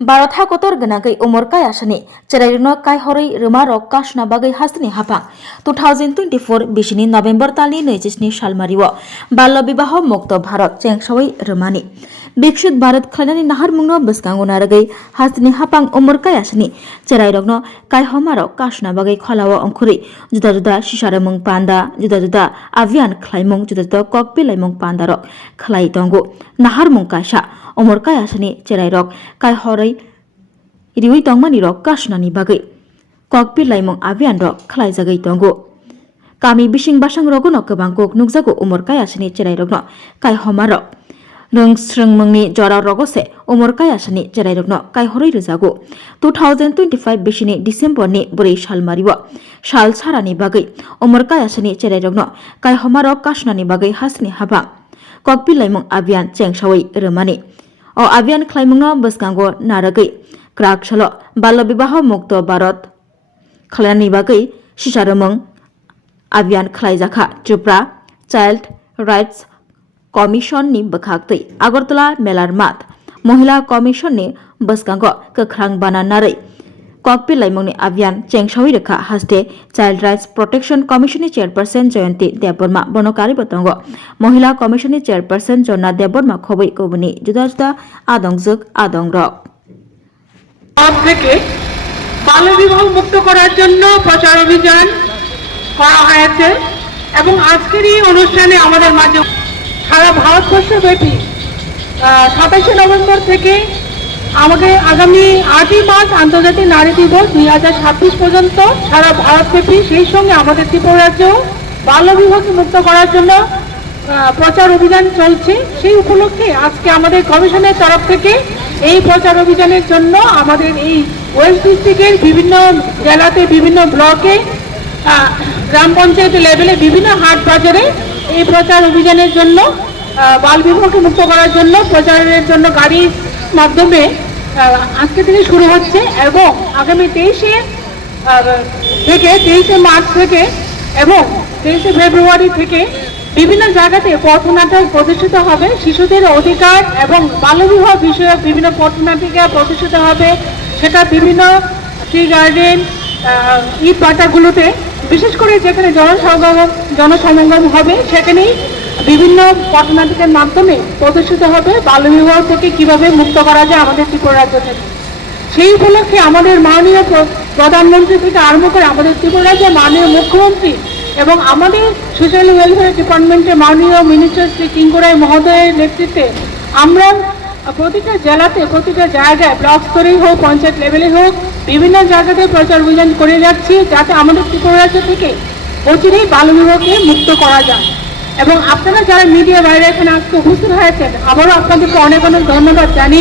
Baratha kotor genagai umur kaya seni cerairuno kai horai rema rok kasna bagai hasni hapang 2024 bisini November tali nejisni salmariwo ballo bibaho mukto Bharat chengsawai remani Bikshit Bharat khanani nahar mungno beskango naragai hasni hapang umur kaya seni cerairokno kai homaro kasna bagai kholawo ongkhuri juda juda sisaremung panda juda juda avian khlaimung juda juda kokpilaimung pandaro khlai tongo nahar mung kaisa umur kaya seni cerairok kai horai riwi tongmani rok kasnani bagai kokpil laimong avian rok khlai jagai tongo kami bising basang rogono kebang kok nukjago umur kaya seni cerairokno kai homarok nung srengmungni jora rogose umur kaya seni cerairokno kai horai rejago 2025 bisini December ni buri salmariwo sal sarani bagai umur kaya seni cerairokno kai homarok kasnani bagai hasni habang kokpil laimong avian chengsawai remani o avian khlaimungno beskango naragai krak chalo ballo bibaho mukto Bharat khlani bagai sisaremung avian khlaijaka Tripura Child Rights Commission ni bkhaktai Agartala Melar Mat Mohila Commission ni beskango kekrang bananare kokpil laimungni avian chengsawai rekha haste Child Rights Protection Commission ni chairperson Jayanti Deborma bonokari botongo Mohila Commission ni chairperson Jonna Deborma khobai kobuni juda juda adongjok adongrok থেকে বাল্য বিবাহ মুক্ত করার জন্য প্রচার অভিযান করা হয়েছে এবং আজকের এই অনুষ্ঠানে আমাদের মাঝে সারা ভারতবর্ষব্যাপী 27 নভেম্বর থেকে আমাদের আগামী 8ই মার্চ আন্তর্জাতিক নারী দিবস 2026 পর্যন্ত সারা ভারতব্যাপী সেই সঙ্গে আমাদের ত্রিপুরা রাজ্যেও বাল্য বিবাহকে মুক্ত করার জন্য প্রচার অভিযান চলছে সেই উপলক্ষে আজকে আমাদের কমিশনের তরফ থেকে এই প্রচার অভিযানের জন্য আমাদের এই ওয়েস্ট ডিস্ট্রিক্টের বিভিন্ন জেলাতে বিভিন্ন ব্লকে গ্রাম পঞ্চায়েত লেভেলে বিভিন্ন হাট বাজারে এই প্রচার অভিযানের জন্য বাল বিবাহকে মুক্ত করার জন্য প্রচারের জন্য গাড়ির মাধ্যমে আজকে থেকে শুরু হচ্ছে এবং আগামী 23 মার্চ থেকে এবং 23 ফেব্রুয়ারি থেকে বিভিন্ন জায়গাতে পথনাটক প্রদর্শিত হবে শিশুদের অধিকার এবং বাল্যবিবাহ বিষয়ক বিভিন্ন পথনাটিকা প্রদর্শিত হবে সেটা বিভিন্ন টি গার্ডেন ঈদ বাটাগুলোতে বিশেষ করে যেখানে জনসমাগম হবে সেখানেই বিভিন্ন পথনাটিকার মাধ্যমে প্রদর্শিত হবে বাল্যবিবাহ থেকে কিভাবে মুক্ত করা যায় আমাদের ত্রিপুরা রাজ্য থেকে সেই উপলক্ষে আমাদের মাননীয় প্রধানমন্ত্রী থেকে আরম্ভ করে আমাদের ত্রিপুরা রাজ্যের মাননীয় মুখ্যমন্ত্রী এবং আমাদের সোশ্যাল ওয়েলফেয়ার ডিপার্টমেন্টের মাননীয় মিনিস্টার শ্রী কিঙ্করাই মহোদয়ের নেতৃত্বে আমরা প্রতিটা জেলাতে প্রতিটা জায়গায় ব্লক স্তরেই হোক পঞ্চায়েত লেভেলে হোক বিভিন্ন জায়গাতে প্রচার অভিযান করে যাচ্ছি যাতে আমাদের ত্রিপুরা রাজ্য থেকে অচিরেই বাল্যবিবাহকে মুক্ত করা যায় এবং আপনারা যারা মিডিয়া বাইরে এখানে আজকে উপস্থিত হয়েছেন আবারও আপনাদেরকে অনেক অনেক ধন্যবাদ জানিয়ে